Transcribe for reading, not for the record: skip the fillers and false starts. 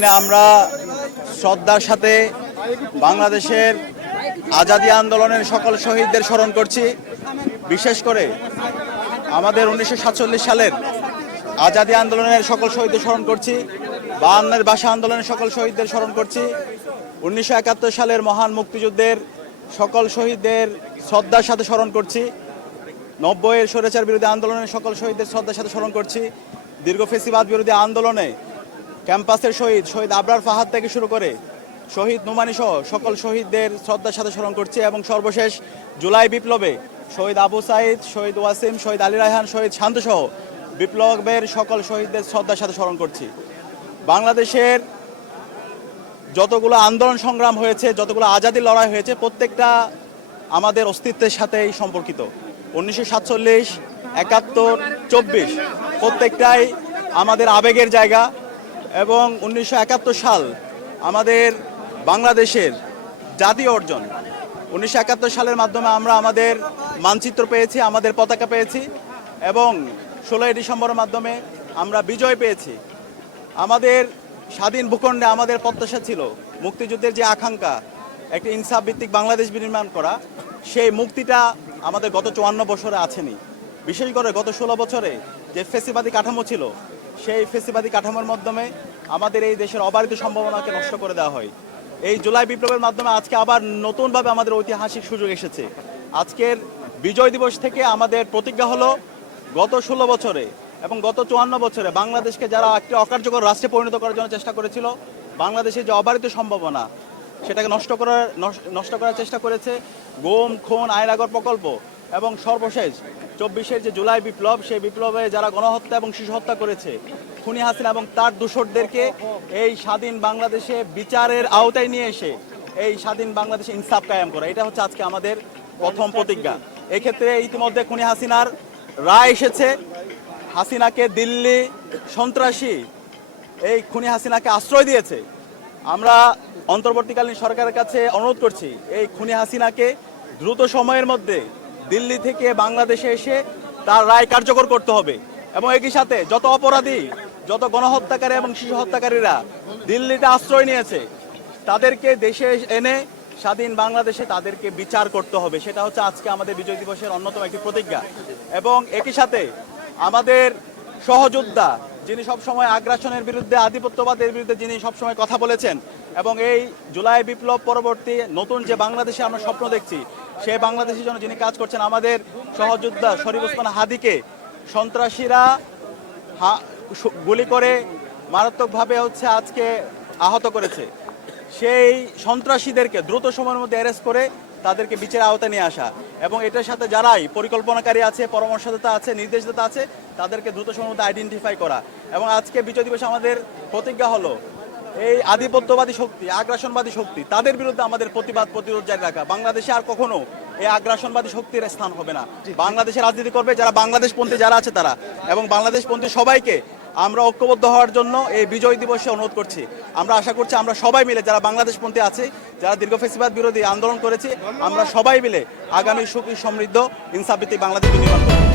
দিনে আমরা শ্রদ্ধার সাথে বাংলাদেশের আজাদী আন্দোলনের সকল শহীদদের স্মরণ করছি। বিশেষ করে আমাদের 1947 সালের আজাদী আন্দোলনের সকল শহীদদের স্মরণ করছি। 52-এর ভাষা আন্দোলনের সকল শহীদদের স্মরণ করছি। 1971 সালের মহান মুক্তিযুদ্ধের সকল শহীদদের শ্রদ্ধার সাথে স্মরণ করছি। 90-এর স্বৈরাচার বিরোধী আন্দোলনের সকল শহীদদের শ্রদ্ধার সাথে স্মরণ করছি। দীর্ঘ ফেসিবাদ বিরোধী আন্দোলনে ক্যাম্পাসের শহীদ আবরার ফাহাদ থেকে শুরু করে শহীদ নোমানী সহ সকল শহীদদের শ্রদ্ধার সাথে স্মরণ করছি। এবং সর্বশেষ জুলাই বিপ্লবে শহীদ আবু সাইদ, শহীদ ওয়াসিম, শহীদ আলী রায়হান, শহীদ শান্ত সহ বিপ্লবের সকল শহীদদের শ্রদ্ধার সাথে স্মরণ করছি। বাংলাদেশের যতগুলো আন্দোলন সংগ্রাম হয়েছে, যতগুলো আজাদী লড়াই হয়েছে, প্রত্যেকটা আমাদের অস্তিত্বের সাথেই সম্পর্কিত। 1947, 71, 24 প্রত্যেকটাই আমাদের আবেগের জায়গা। এবং 1971 সাল আমাদের বাংলাদেশের জাতীয় অর্জন। 1971 সালের মাধ্যমে আমরা আমাদের মানচিত্র পেয়েছি, আমাদের পতাকা পেয়েছি এবং 16 ডিসেম্বরের মাধ্যমে আমরা বিজয় পেয়েছি। আমাদের স্বাধীন ভূখণ্ডে আমাদের প্রত্যাশা ছিল মুক্তিযুদ্ধের যে আকাঙ্ক্ষা, একটি ইনসাফ ভিত্তিক বাংলাদেশ বিনির্মাণ করা, সেই মুক্তিটা আমাদের গত 54 বছরে আসেনি। বিশেষ করে গত 16 বছরে যে ফেসিবাদী কাঠামো ছিল, সেই ফেসিবাদী কাঠামোর মাধ্যমে আমাদের এই দেশের অবারিত সম্ভাবনাকে নষ্ট করে দেওয়া হয়। এই জুলাই বিপ্লবের মাধ্যমে আজকে আবার নতুনভাবে আমাদের ঐতিহাসিক সুযোগ এসেছে। আজকের বিজয় দিবস থেকে আমাদের প্রতিজ্ঞা হলো গত 16 বছরে এবং গত 54 বছরে বাংলাদেশকে যারা একটি অকার্যকর রাষ্ট্রে পরিণত করার জন্য চেষ্টা করেছিল, বাংলাদেশের যে অবারিত সম্ভাবনা সেটাকে নষ্ট করার চেষ্টা করেছে গুম, খুন, আয়নাগর প্রকল্প এবং সর্বশেষ 24-এর যে জুলাই বিপ্লব, সেই বিপ্লবে যারা গণহত্যা এবং শিশু হত্যা করেছে, খুনি হাসিনা এবং তার দূষরদেরকে এই স্বাধীন বাংলাদেশে বিচারের আওতায় নিয়ে এসে এই স্বাধীন বাংলাদেশে ইনসাফ কায়েম করা, এটা হচ্ছে আজকে আমাদের প্রথম প্রতিজ্ঞা। এক্ষেত্রে ইতিমধ্যে খুনি হাসিনার রায় এসেছে। হাসিনাকে দিল্লি সন্ত্রাসী এই খুনি হাসিনাকে আশ্রয় দিয়েছে। আমরা অন্তর্বর্তীকালীন সরকারের কাছে অনুরোধ করছি এই খুনি হাসিনাকে দ্রুত সময়ের মধ্যে দিল্লি থেকে বাংলাদেশে এসে তার রায় কার্যকর করতে হবে। এবং একই সাথে যত অপরাধী, যত গণহত্যাকারী এবং শিশু হত্যাকারীরা দিল্লিতে আশ্রয় নিয়েছে, তাদেরকে দেশে এনে স্বাধীন বাংলাদেশে তাদেরকে বিচার করতে হবে। সেটা হচ্ছে আজকে আমাদের বিজয় দিবসের অন্যতম একটি প্রতিজ্ঞা। এবং একই সাথে আমাদের সহযোদ্ধা, যিনি সবসময় আগ্রাসনের বিরুদ্ধে, আধিপত্যবাদের বিরুদ্ধে যিনি সবসময় কথা বলেছেন এবং এই জুলাই বিপ্লব পরবর্তী নতুন যে বাংলাদেশে আমরা স্বপ্ন দেখছি, সেই বাংলাদেশের জন্য যিনি কাজ করছেন, আমাদের সহযোদ্ধা শরীফ ওসমান হাদিকে সন্ত্রাসীরা গুলি করে মারাত্মকভাবে আজকে আহত করেছে। সেই সন্ত্রাসীদেরকে দ্রুত সময়ের মধ্যে অ্যারেস্ট করে তাদেরকে বিচারের আওতায় নিয়ে আসা এবং এটার সাথে যারাই পরিকল্পনাকারী আছে, পরামর্শদাতা আছে, নির্দেশদাতা আছে, তাদেরকে দ্রুত সময়ের মধ্যে আইডেন্টিফাই করা। এবং আজকে বিজয় দিবসে আমাদের প্রতিজ্ঞা হলো এই আধিপত্যবাদী শক্তি, আগ্রাসনবাদী শক্তি, তাদের বিরুদ্ধে আমাদের প্রতিরোধ জারি রাখা। বাংলাদেশে আর কখনো এই আগ্রাসনবাদী শক্তির স্থান হবে না। বাংলাদেশে রাজনীতি করবে যারা বাংলাদেশপন্থী যারা আছে তারা, এবং বাংলাদেশপন্থী সবাইকে আমরা ঐক্যবদ্ধ হওয়ার জন্য এই বিজয় দিবসে অনুরোধ করছি। আমরা আশা করছি আমরা সবাই মিলে যারা বাংলাদেশপন্থী আছে, যারা দীর্ঘ ফেসিবাদ বিরোধী আন্দোলন করেছি, আমরা সবাই মিলে আগামী সুখী সমৃদ্ধ ইনসাফ ভিত্তিক বাংলাদেশ নির্মাণ করব।